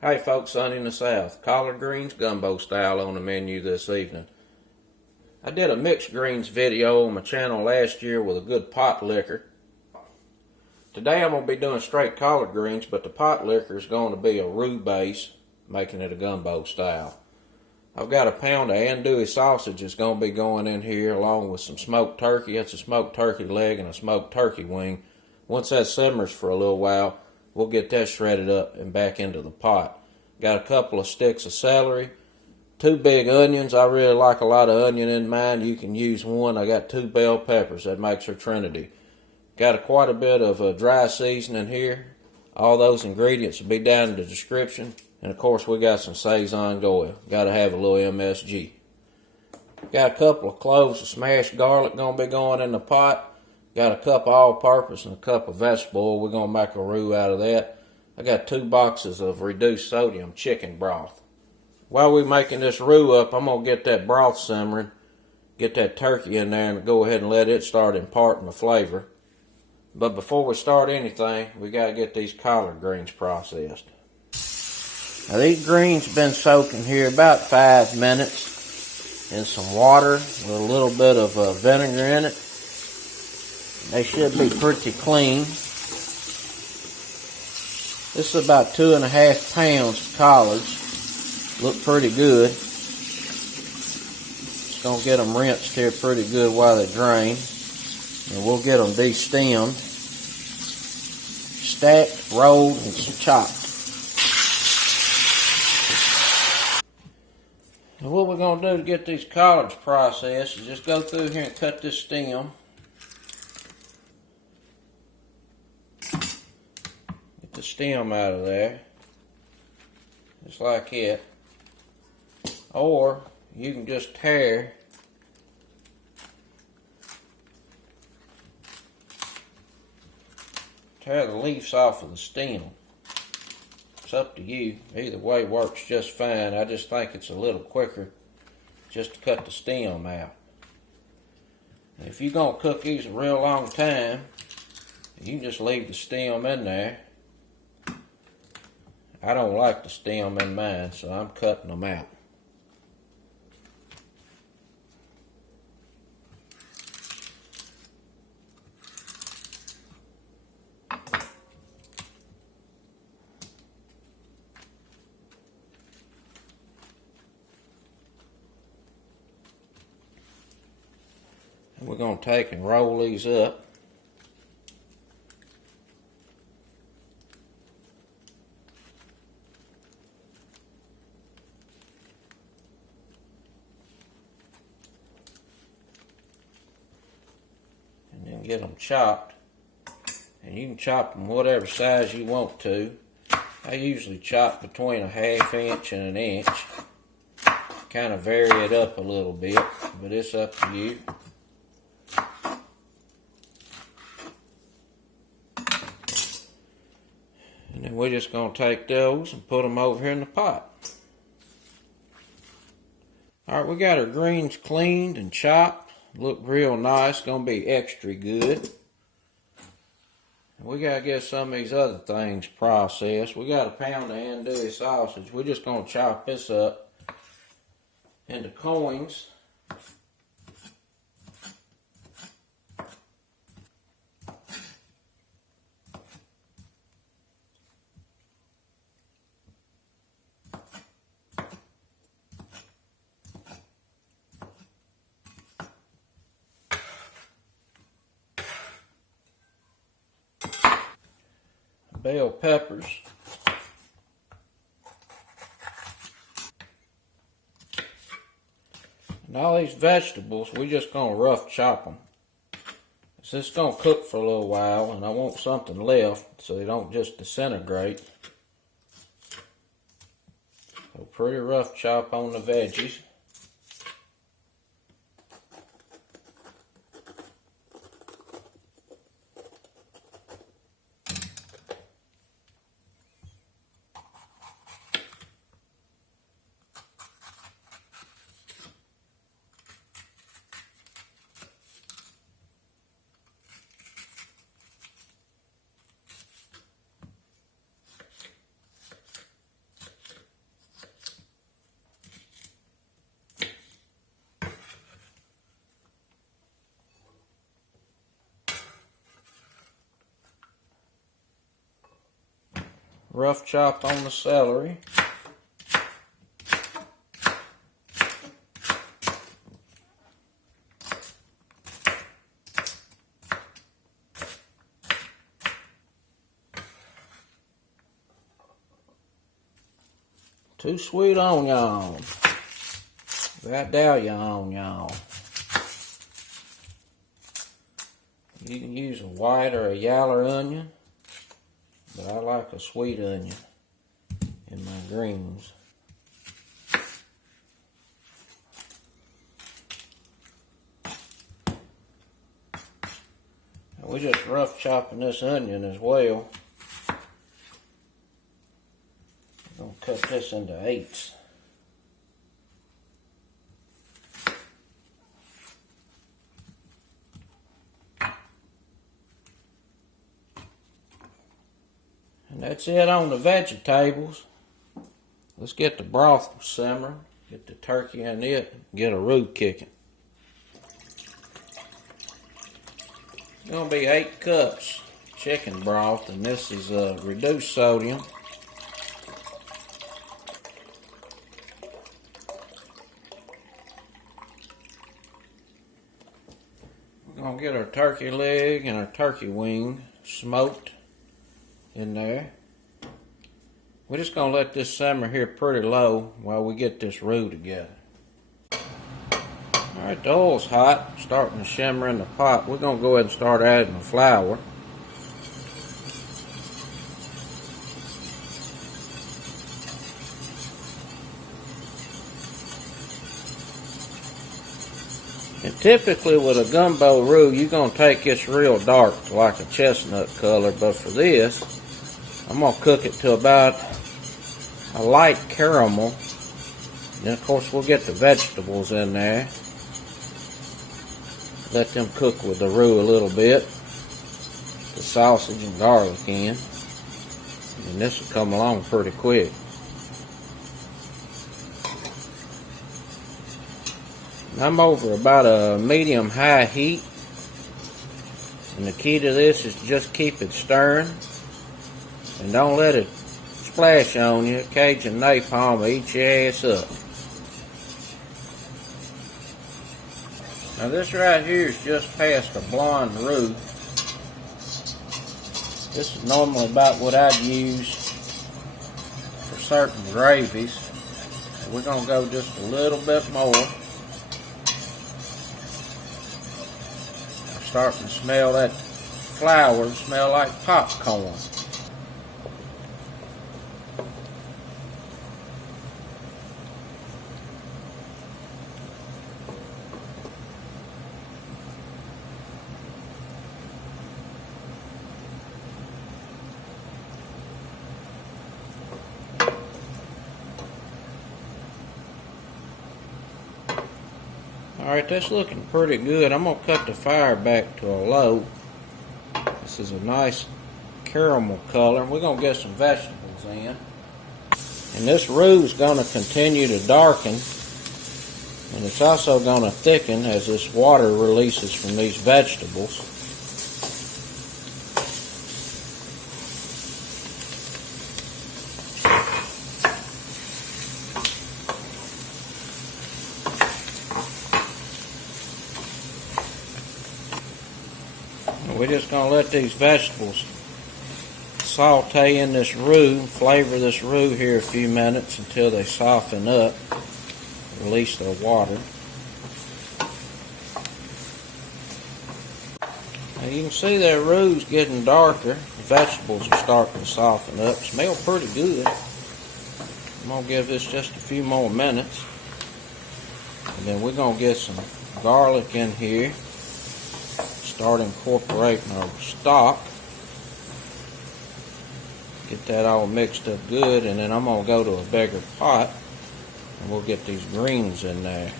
Hey folks, Sunny in the South. Collard greens, gumbo style on the menu this evening. I did a mixed greens video on my channel last year with a good pot liquor. Today I'm going to be doing straight collard greens, but the pot liquor is going to be a roux base, making it a gumbo style. I've got a pound of andouille sausage that's going to be going in here along with some smoked turkey. That's a smoked turkey leg and a smoked turkey wing. Once that simmers for a little while, we'll get that shredded up and back into the pot. Got a couple of sticks of celery, 2 big onions. I really like a lot of onion in mine. You can use one. I got 2 bell peppers. That makes her trinity. Got quite a bit of dry seasoning here. All those ingredients will be down in the description. And of course we got some Sautéing oil. Got to have a little MSG. Got a couple of cloves of smashed garlic going to be going in the pot. Got a cup of all-purpose and a cup of vegetable oil. We're going to make a roux out of that. I got 2 boxes of reduced sodium chicken broth. While we're making this roux up, I'm going to get that broth simmering. Get that turkey in there and go ahead and let it start imparting the flavor. But before we start anything, we got to get these collard greens processed. Now these greens have been soaking here about 5 minutes in some water with a little bit of vinegar in it. They should be pretty clean. This is about 2.5 pounds of collards. Look pretty good. Just gonna get them rinsed here pretty good while they drain. And we'll get them de-stemmed, stacked, rolled, and chopped. And what we're going to do to get these collards processed is just go through here and cut this stem. Get the stem out of there. Just like it. Or you can just tear the leaves off of the stem. It's up to you. Either way works just fine. I just think it's a little quicker just to cut the stem out. If you're going to cook these a real long time, you can just leave the stem in there. I don't like the stem in mine, so I'm cutting them out. We're going to take and roll these up. And then get them chopped. And you can chop them whatever size you want to. I usually chop between a 1/2 inch and 1 inch. Kind of vary it up a little bit, but it's up to you. And then we're just going to take those and put them over here in the pot. Alright, we got our greens cleaned and chopped. Look real nice. Going to be extra good. And we got to get some of these other things processed. We got a pound of andouille sausage. We're just going to chop this up into coins. Bell peppers. And all these vegetables, we're just going to rough chop them. It's just going to cook for a little while, and I want something left so they don't just disintegrate. So pretty rough chop on the veggies. rough chop on the celery. Two sweet onions. Right there, your onion. You can use a white or a yaller onion, but I like a sweet onion in my greens. And we're just rough chopping this onion as well. We're going to cut this into eighths. And that's it on the vegetables. Let's get the broth simmering, get the turkey in it, get a roux kicking. It's going to be 8 cups chicken broth, and this is reduced sodium. We're going to get our turkey leg and our turkey wing smoked in there. We're just going to let this simmer here pretty low while we get this roux together. Alright, the oil's hot, starting to shimmer in the pot. We're going to go ahead and start adding the flour. And typically with a gumbo roux, you're going to take this real dark, like a chestnut color, but for this, I'm going to cook it to about a light caramel. Then of course we'll get the vegetables in there. Let them cook with the roux a little bit. The sausage and garlic in. And this will come along pretty quick. I'm over about a medium-high heat. And the key to this is just keep it stirring. And don't let it splash on you. Cajun napalm will eat your ass up. Now this right here is just past a blonde roux. This is normally about what I'd use for certain gravies. So we're going to go just a little bit more. I'm starting to smell that flour, smell like popcorn. Alright, that's looking pretty good. I'm going to cut the fire back to a low. This is a nice caramel color. We're going to get some vegetables in. And this roux is going to continue to darken. And it's also going to thicken as this water releases from these vegetables. We're just going to let these vegetables saute in this roux, flavor this roux here a few minutes until they soften up, release their water. Now you can see that roux getting darker. The vegetables are starting to soften up. Smell pretty good. I'm going to give this just a few more minutes. And then we're going to get some garlic in here. Start incorporating our stock. Get that all mixed up good, and then I'm going to go to a bigger pot and we'll get these greens in there.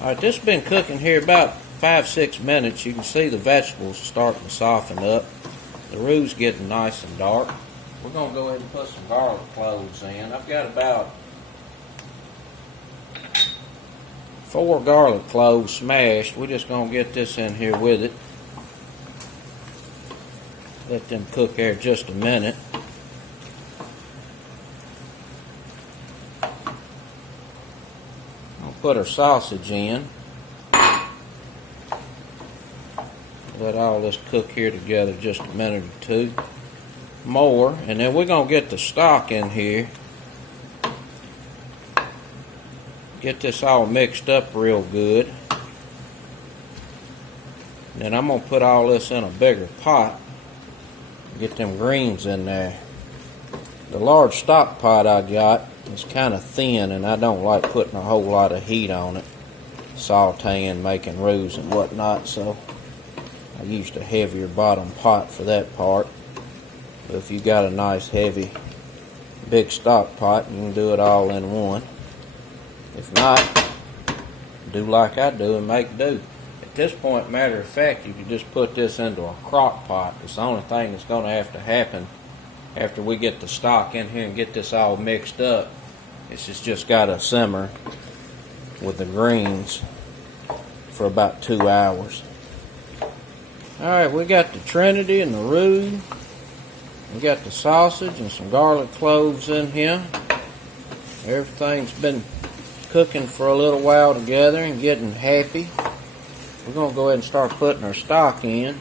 Alright, this has been cooking here about 5-6 minutes. You can see the vegetables starting to soften up. The roux getting nice and dark. We're going to go ahead and put some garlic cloves in. I've got about 4 garlic cloves smashed. We're just going to get this in here with it. Let them cook there just a minute. put our sausage in. Let all this cook here together just a minute or two more, and then we're going to get the stock in here. Get this all mixed up real good. Then I'm going to put all this in a bigger pot. Get them greens in there. The large stock pot I got is kind of thin, and I don't like putting a whole lot of heat on it. Sautéing, making roux and whatnot, so I used a heavier bottom pot for that part. But if you got a nice heavy big stock pot, you can do it all in one. If not, do like I do and make do. At this point, matter of fact, you can just put this into a crock pot. It's the only thing that's going to have to happen after we get the stock in here and get this all mixed up. It's just got to simmer with the greens for about 2 hours. Alright, we got the trinity and the roux. We got the sausage and some garlic cloves in here. Everything's been cooking for a little while together and getting happy. We're going to go ahead and start putting our stock in.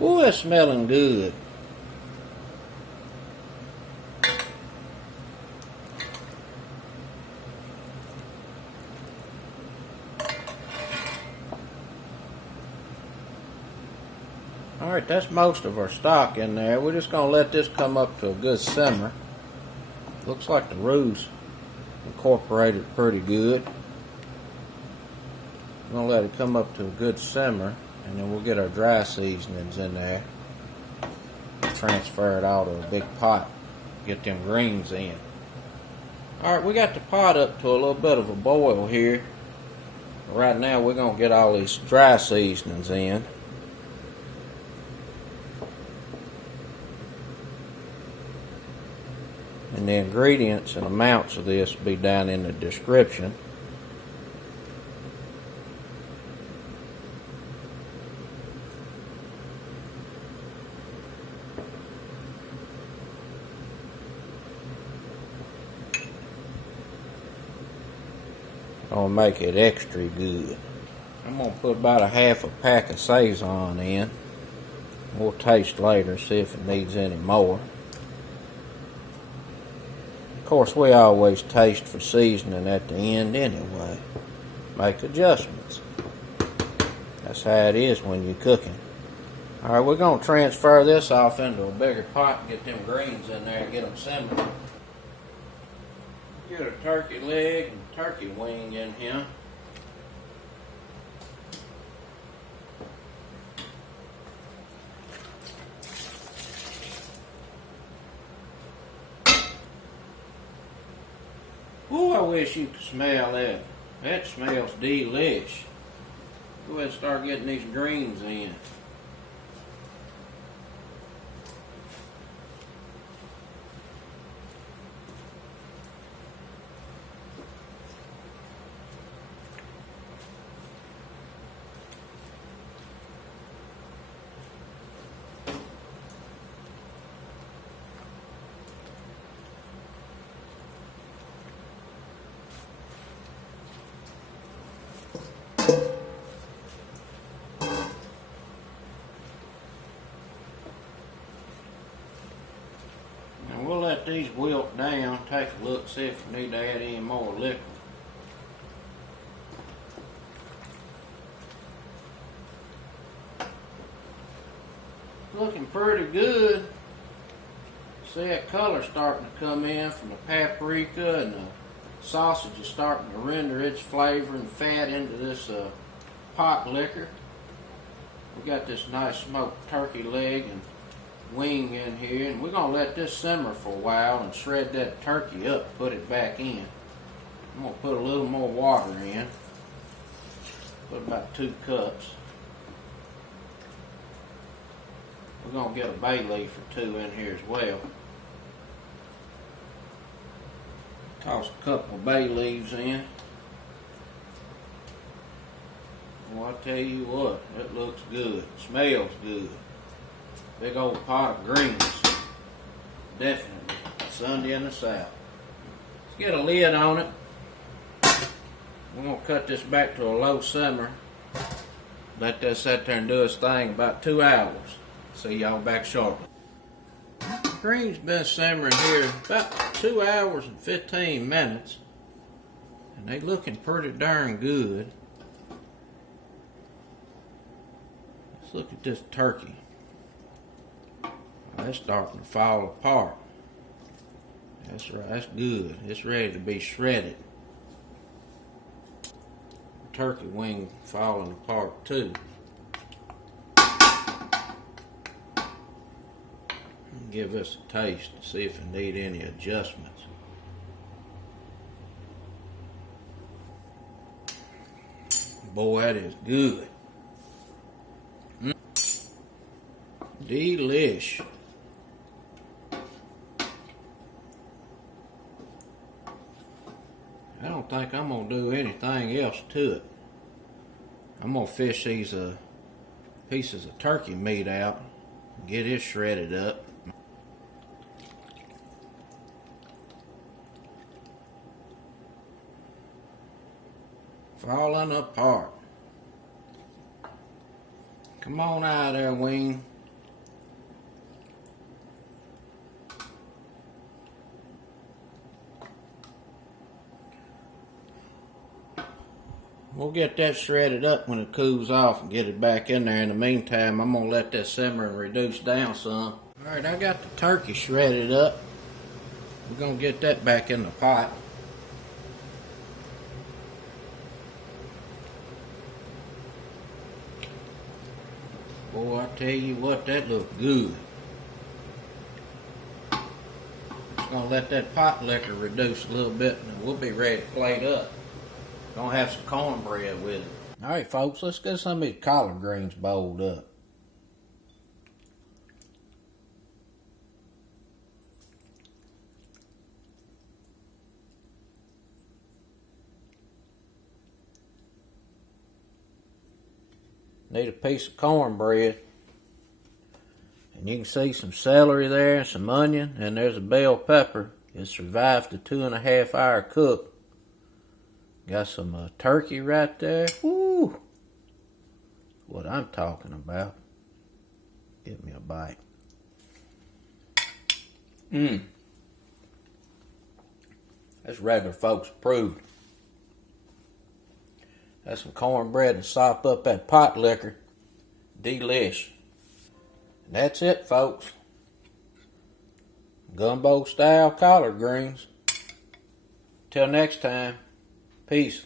Ooh, it's smelling good. Alright, that's most of our stock in there. We're just going to let this come up to a good simmer. Looks like the roux incorporated pretty good. I'm going to let it come up to a good simmer, and then we'll get our dry seasonings in there. Transfer it all to a big pot. Get them greens in. Alright, we got the pot up to a little bit of a boil here. Right now we're going to get all these dry seasonings in. And the ingredients and amounts of this will be down in the description. I'll make it extra good. I'm going to put about a half a pack of Saison in. We'll taste later, see if it needs any more. Of course, we always taste for seasoning at the end anyway. Make adjustments. That's how it is when you're cooking. Alright, we're going to transfer this off into a bigger pot and get them greens in there and get them simmering. Get a turkey leg and turkey wing in here. Ooh, I wish you could smell that. That smells delish. Go ahead and start getting these greens in. We'll let these wilt down, take a look, see if we need to add any more liquid. pretty good. See that color starting to come in from the paprika, and the sausage is starting to render its flavor and fat into this pot liquor. We got this nice smoked turkey leg and wing in here, and we're going to let this simmer for a while and shred that turkey up, put it back in. I'm going to put a little more water in. Put about 2 cups. We're going to get a bay leaf or 2 in here as well. Toss a couple of bay leaves in. Well, I tell you what, it looks good. Smells good. Big old pot of greens. Definitely. Sunday in the South. Let's get a lid on it. We're going to cut this back to a low simmer. Let that sit there and do its thing about 2 hours. See y'all back shortly. The greens been simmering here about 2 hours and 15 minutes. And they looking pretty darn good. Let's look at this turkey. That's starting to fall apart. That's right, that's good. It's ready to be shredded. Turkey wing falling apart too. Give this a taste to see if it need any adjustments. Boy, that is good. Delish. I don't think I'm going to do anything else to it. I'm going to fish these pieces of turkey meat out and get it shredded up. Falling apart. Come on out there, wing. We'll get that shredded up when it cools off and get it back in there. In the meantime, I'm going to let that simmer and reduce down some. Alright, I got the turkey shredded up. We're going to get that back in the pot. Boy, I tell you what, that looked good. Just going to let that pot liquor reduce a little bit and we'll be ready to plate up. Gonna have some cornbread with it. Alright folks, let's get some of these collard greens bowled up. Need a piece of cornbread. And you can see some celery there, some onion, and there's a bell pepper. It survived the 2.5 hour cook. Got some turkey right there. Woo! What I'm talking about. Give me a bite. That's regular folks approved. That's some cornbread to sop up that pot liquor. Delish. And that's it, folks. Gumbo style collard greens. Till next time. Peace.